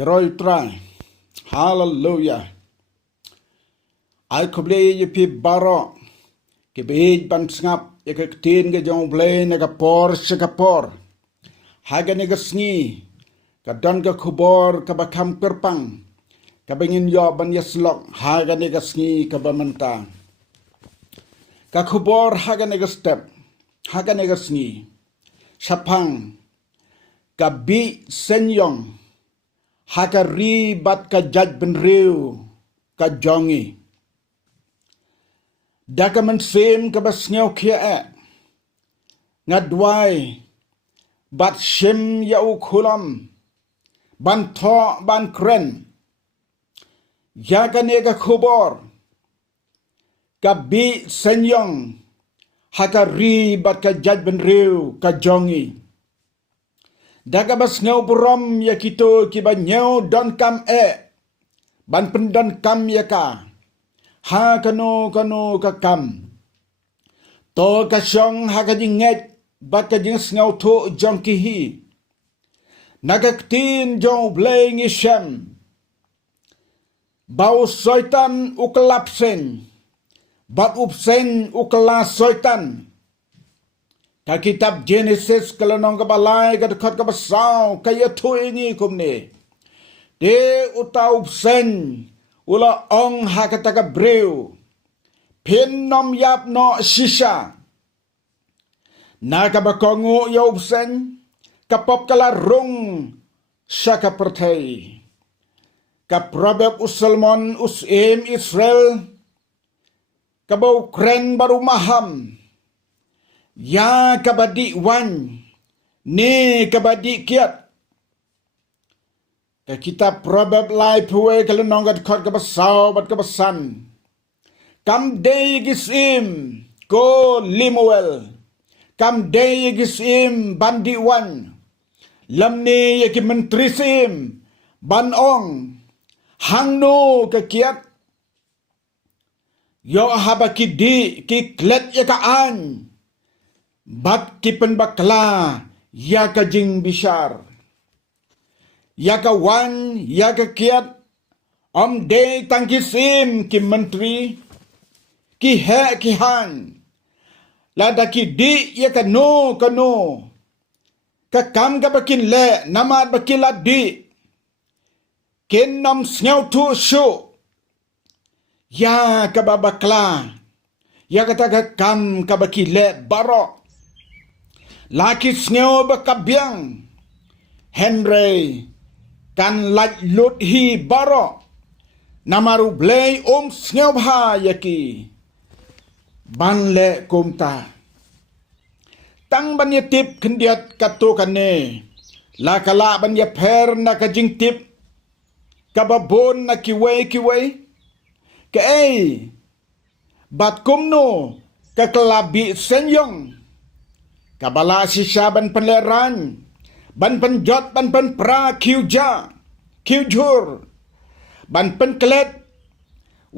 Roy try. Hallelujah. Ai khoble ye pi baro ke beij ban sngap ye ke tin ke jong ble ne ka por se ka por. Haga ne ka sngi ka don ka khubor ka bakam perpang ka bengin yo ban yeslok haga ne ka sngi ka bamanta. Ka khubor haga ne ka step haga ne ka sngi. Sapang ka bi senyong haga ri bat ka jaj ben riu ka jongi. Daka man sim ka bas ngau kia ngadwai bat shim ya u khulam ban tho ban kren ya ka ne ka khubor ka bi senyong haka ri bat ka jaj ben riu ka jongi. Daka bas ngau buram ya kito ki ba nyau don kam ban pendon kam ya ka ha kano ka kam to ka syong ha ka jinget bat ka jing ngau tho jong ki hi nagaktin jong bleng ishem bau soitan uklapsen bat upsen ukla soitan ka kitab Genesis kalanong ka balay ka dekat ka basaw kaya tu ini kumni de utau upsen ula ong hakataka breu pin nom yap no shisha nakabakongo yaubsen kapop kala rung shaka pertai kaprabeb usalmon usim Israel kabau kren baru maham ya kabadi wan ne kabadi kiat ka kitab Proverb lai puwe kalanong kat kot ka basaw bat ka basan kam day gisim ko limuel kam day gisim bandiwan lamni yaki mentrisim banong hangno ka kiat yo habaki di ki klet yakaan bat ki penbakla ya ka jing bishar Yaka wan, yaka kiat, om day tangkisim ki menteri, ki he ki han, lada ki di yaka no ka no, ka kam ka bakin le, namad bakin la di, kin nom sngau tu shu, ya ka babakla, ya kata ka kam ka bakin le baro, laki sngau bakabyang, Henry, kan laj lut hi baro namaru blay sngew bha yaki ban le kumta tang ban ye tip khendiat katu kane la kala ban ye pher na ka jing tip ka babon na kiwei ka bat kumno ka kalabi senyong ka bala sisa ban penleran ban penjot ban pen pra kiujur ban pen klet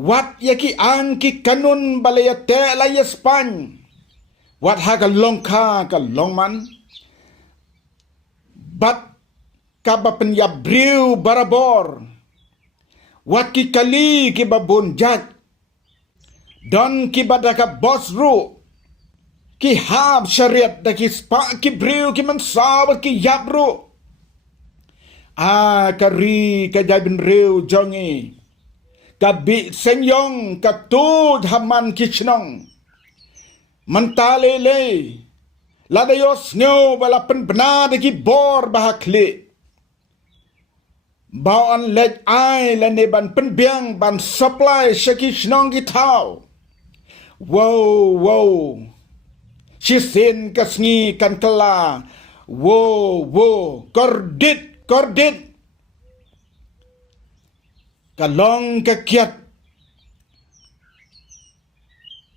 wat yaki an ki kanun balaya te la yespan wat ha ka longkha ka longman bat ka ba pen yabriu barabor wat ki kali ki babon jat don ki badaka bosru ki hab syariat da ki spa ki briu ki mansab ki yabru kari ka jabin riu jongi ka bi senyong ka tu dhaman ki chnong mantale le lada yo sneo bala pen bna da ki bor bahakli bao an lej ai la ne ban pen biang ban supply shaki chnong ki thau wow Sisin kasngi kan kala wo kordit kalong kakiat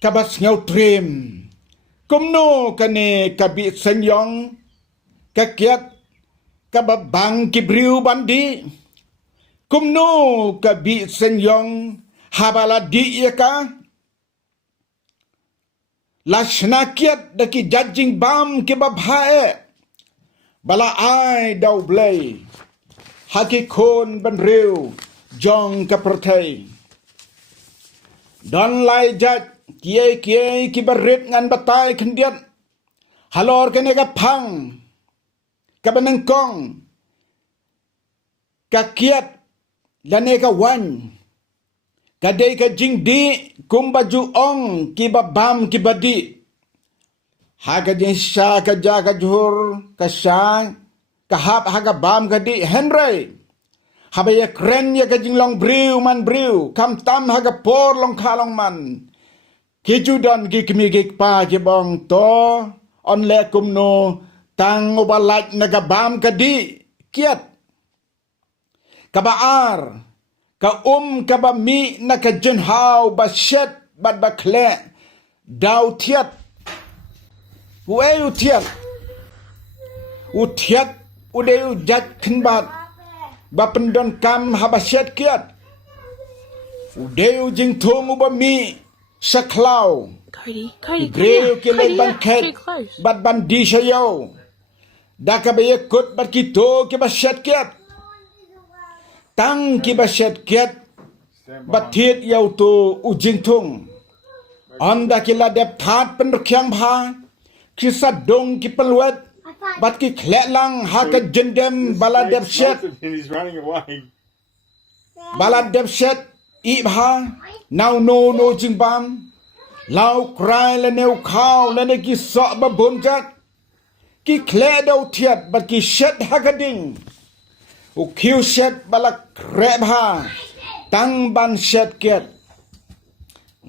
kabas ngau trim kumno kane kabi senyong kakiat kababang kibriu bandi kumno kabi senyong habala di yaka Lashnakiat daki judging bam ke babhae bala ai dau blay haki khôn ban riu jong ka perthai don lai jat kie ki barit ngan batai khendiat halor kene ka phang ka banengkong ka kiat lane ka wan kadai ka jingdi kum baju ong ki babam ki badi haga jing sha ka ja ka jhur ka sha ka hap haga bam ka di henry habaya kren ya ka jing long briu man briu kam tam haga por long khalong man ki judan ki kmi ki pa ki bong to on le kum no tang obalat na ka bam ka di kiat ka baar ka ka ba mi na ka jun hau ba shet bat ba khle dau thiat u thiat u de u jat khin bat ba pendon kam ha ba shet kiat u de u jing thong u ba mi saklau Cody, greu ki le ban too khet close. bat ban di sayo da ka ba ye kut bat ki to ki ba shet kiat tang ki ba shet kiat batit yau tu ujing thung anda kila dep that pen rkhyang bha kisa dong ki pelwet bat ki khle lang ha ka jendem bala dep shet And he's running away. bala dep shet I bha now no jing bam lau cry le neu khao le ne ki so ba bom jat ki khle dau thiat bat ki shet ha ka ding u khiu shet bala kre bha tang ban shet ket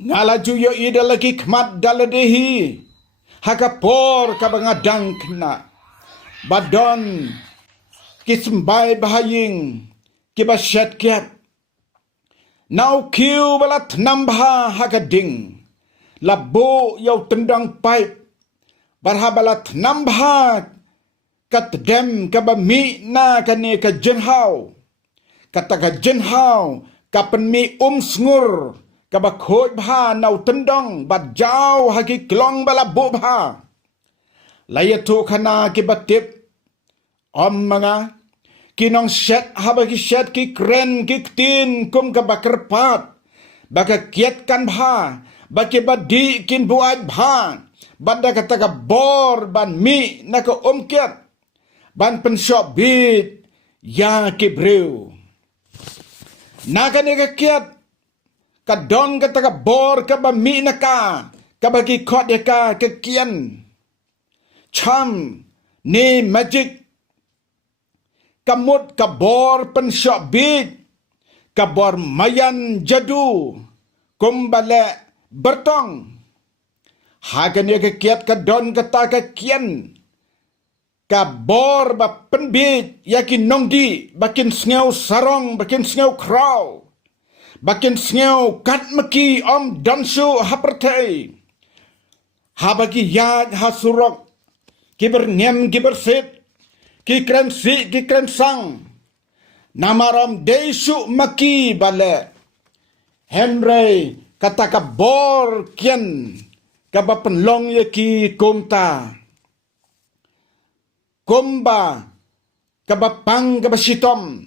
ngala ju yo ida lagi khmat daladehi haka por ka bangadang kna badon kismbai bahaying kiba shet ket now kiu bala thnam bha haka ding labo yo tendang pipe barha bala thnam bha kat dem ka ba mi na ka ne ka jen hau kata ka jen hau ka pen mi sngur ka ba khoi bha nau tendong ba jaw ha ki klong bala bo bha layatu khana ki batip manga kinong shet ha ba ki shet ki kren ki tin kum ka ba kerpat ba ka kiet kan bha ba ki ba di kin buat bha banda kata ka bor ban mi na ka kiet ban pensyok bit ya kibreu naga nega kiat ka don ka taga bor ka ba mi na ka ba ki khot ya ka kian cham ni magic kamut ka bor pensyok bit ka bor mayan jadu kumbale bertong haga nega kiat ka don ka ta ka kian ka bor ba penbit yakin nongdi bakin sngew sarong bakin sngew kraw bakin sngew kat maki dansu hapertai habagi yad hasurok kiber nem kiber sit ki kren si ki kren sang namaram desu maki bale henry kata ka bor kian ka ba penlong yaki kumta kumba kabapang kabasitom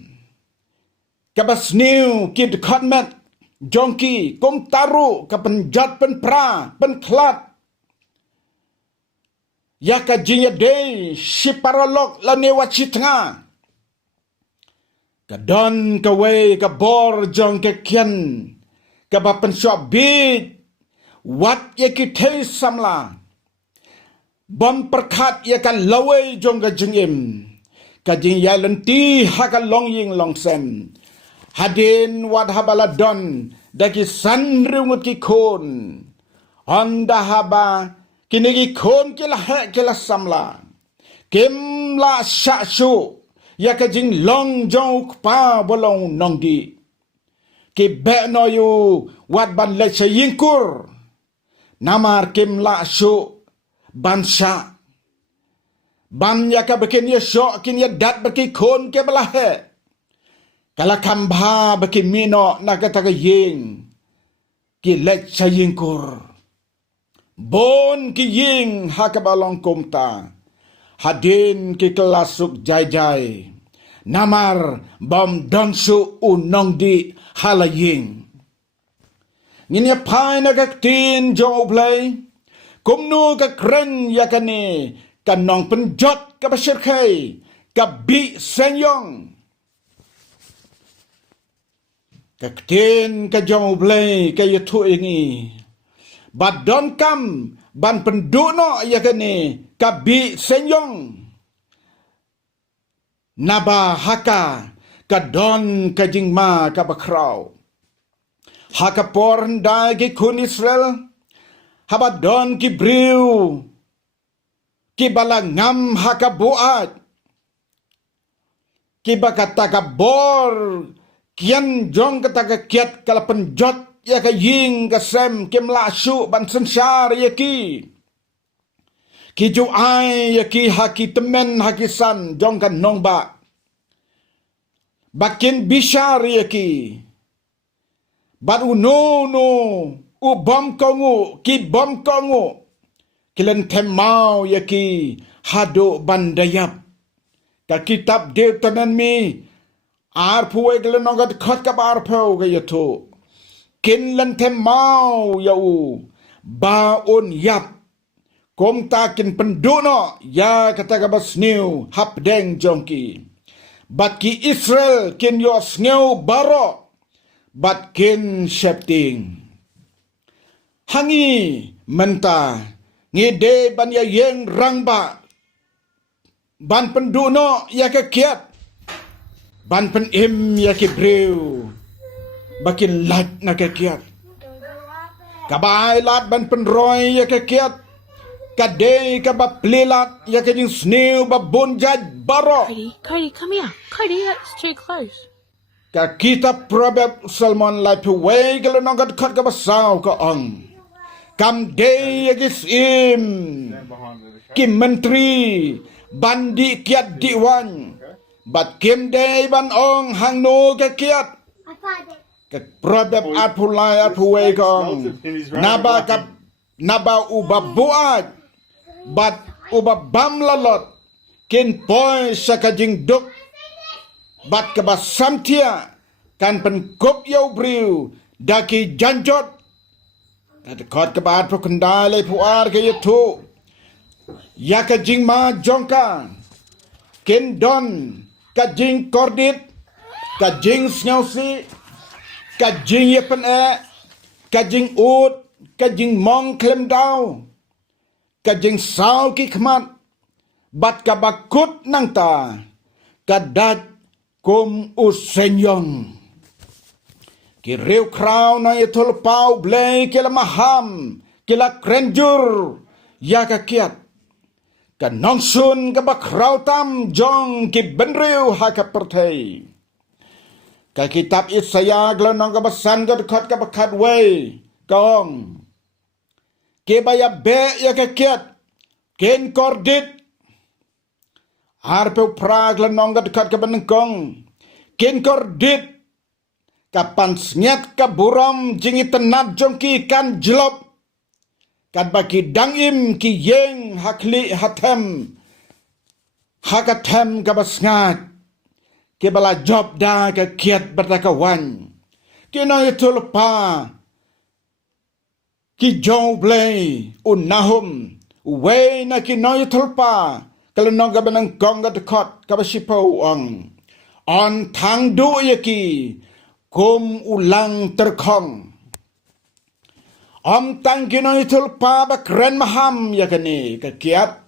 kabasniu kid khatmet jongki kum taru kapenjat pen pra pen klat yaka jinya day siparolok lanewa chitnga kadon kawe kabor jong ke kian kabapen bit wat yaki thei samla bom perkhat ia kan lawe jong ka jingim ka jing ya lenti ha ka long ying long sem hadin wat habala don daki san rungut ki khon onda haba kinigi khon kila he kila samla kim la sha shu ya ka jing long jong pa bolong nongdi ki be no yu wat ban le yingkur namar kim la shu bansha ban ya ka bikin ya syok kin ya dat baki khon ke belah he kala kambha baki mino na kata ka ying ki lek sayingkur bon ki ying ha ka balong kumta hadin ki kelasuk jai namar bom donsu unong di halaying. Nginya pai na kaktin jong ublay, kumnu ka kren yakani, kanong penjot ka basirkay, ka bi senyong. Kaktin ka jong ublay ka yutu ingi, bad don kam ban penduno yakani, ka bi senyong. Naba haka ka don ka jingma ka bakraw. Haka porn dai ki kun Israel, haba don ki briu, ki balangam haka buat, ki bakata ka bor, kian jong kata ka kiat kala penjot ya ka ying ka sem kim lasu ban sensar ya ki. Ki ju ai ya ki haki temen haki san jong ka nong ba. Bakin bishar ya ki. But u bom kongu ki bom kongu kilen temau ya ki hado bandayap ka kitab Deuteronomy ar puwe kilen nogat khot ka bar phau ga yato kin len temau ya u ba on yap kom ta kin penduno ya kata ka basniu hap deng jongki bat ki Israel kin yo sneu baro bat kin septing. Hangi menta ngide ban ya yeng rangba ban penduno ya ke kiat ban pen im ya ke breu bakin lat na ke kiat kabai lat ban pen roy ya ke kiat kadei ka ba plelat ya ke jing sneu ba bonjaj baro. Cody, come here. Cody, that's too close. Ka kitab Proverb Salmon lai puwe kalau nongkat khat ka basau ka ong. Kam day agis im. Kim menteri bandi kiat diwan. Bat kim day ban ong hang no ka kiat. Ka Proverb apulai apuwe ka ong. Naba uba buat. Bat uba bam lalot. Kin poy sa kajing duk. Bat ke basam tia kan pen kop yau briu daki janjot kat kot ke bat pukendale puar ke yutu ya ke jing ma jongka ken don ka jing kordit ka jing snausi ka jing yepen ka jing ut ka jing mong klem dau ka jing sau ki khmat bat ka bakut nang ta kadat kum usenyong ki riu kraw na itul pau blay kila maham kila krenjur ya ka kiat ka nongsun ka bakraw tam jong ki benriu ha ka pertay ka kitab Isaya glanong ka basan ka dekat ka bakat way kong ki baya be ya ka kiat ken kordit harpe prag lanong ka dekat ka benengkong ken kordit kapan snyat ka buram jingi tenat jongki kan jelop kan baki dangim ki yeng hakli hatem hakatem ka basngat ke bala job da ka kiat bertakawan kina itu lepa ki jong blay unahum we na ki no itu lepa kalau nong ka benang kong ka dekat ka basipau ang on thang do yaki kum ulang terkong om tang kino itul pa ba kren maham yakani ka kiat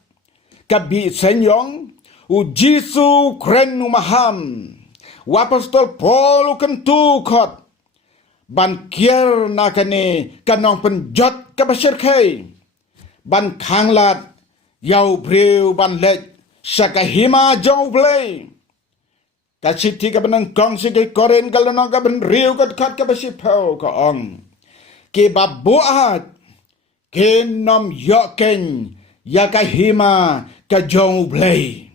ka bi senyong u jisu kren maham wa apostol Paul kentu khot ban kier nakani kanong penjot ka basir khai ban khanglat yau breu ban lek sakahima jong blay kasiti ka benang kong sige koren kalano ka ben riu ka dekat ka basipau ka ong ki babuat ken nom yoken ya ka hima ka jong blay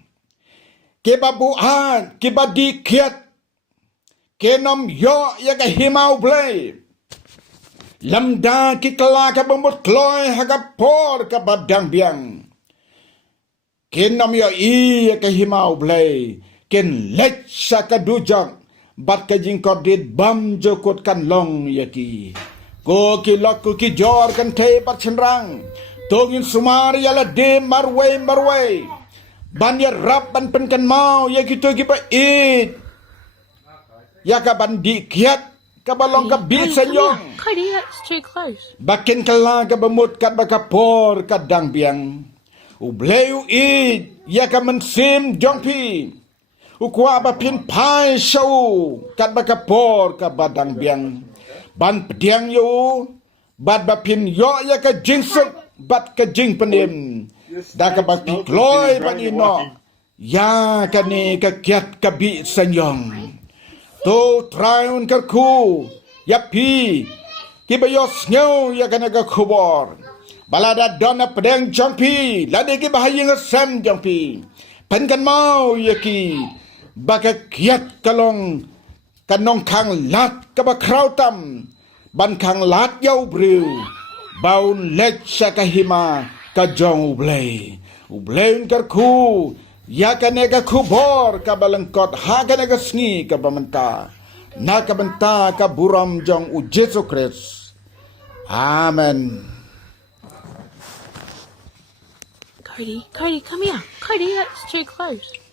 ki babuat ki badikiat ken nom yo ya ka hima blay lamda ki kala ka bambut kloy ha ka por ka badang biang ken nom yo i ya ka hima blay ken lech saka dujak bat ka jing kodit bam jokot kan long yaki ko ki lok ko ki jor kan te pat chenrang tongin sumari ala de marway ban ya rap ban pen kan mau yaki to ki ba it ya ka ban di kiat ka balong ka bit senyong Cody, that's too close. bakin kala ka bamut kat bakapor kadang biang ubleu it ya ka mensim jongpi ukwa ba pin pai show kat bakapor ka badang biang ban pediang yo bad ba pin yo ya ka jingsuk bat ka jing penim da ka ba pi kloi ban ino ya ka ni ka kiat ka bi senyong to traun ka ku yapi kibayos ngau ya kana ka khubor balada dona pedang jongpi lade ki bahayang sam jongpi pen kan mau yaki baka kiat kalong kanong kang lat ka ba krautam ban kang lat yau bru baun lech sa kahima ka jong ublay kar ku ya kana ka khubor ka balangkot ha kana ka sngi ka bamanta na ka banta ka buram jong u Jesu Christ. Amen. Cody, come here. Cody, that's too close.